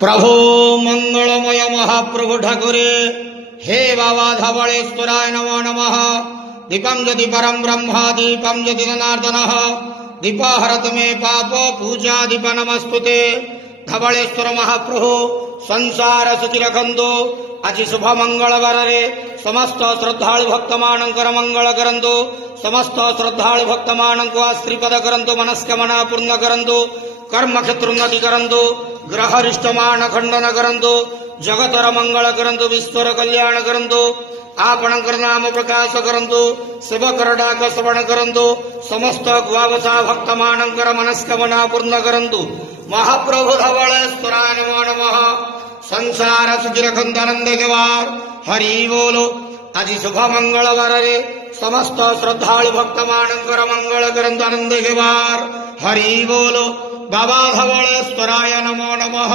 प्रभो मंगलमय महाप्रभु ठाकुरे हे बाबा धवळेश्वराय नमो नमः। दीपं ज्योति परम ब्रह्म दीपं ज्योति जनार्दन दीप हरत मे पाप पूजा दीप नमस्तुते। धवळेश्वर महाप्रभु संसार सुखी रखंतु। आज शुभ मंगलवार रे समस्त श्रद्धालु भक्त मानकर मंगल करंतु। समस्त श्रद्धालु भक्त मानक श्रीपद करंतु। मनस्कामना पूर्ण करंतु। कर्म क्षेत्र उन्नति करंतु। ग्रह रिष्टमान खंडन करंतु। जगतर मंगल करंतु। विश्वर कल्याण करंतु। आपणकर नाम प्रकाश करंतु। सेवकर डाक श्रवण करंतु। समस्त गुआवसा भक्त मानकर मनस्कामना पूर्ण करंतु। महाप्रभु धवळेश्वराय नमो नमः। संसार सुखी रखंतु आनंद केवार हरि बोलो। आज शुभ मंगलवार रे समस्त श्रद्धालु भक्त मानकर मंगल करंतु आनंद केवार हरि बोलो। बाबा धवळेश्वराय नमो नमः।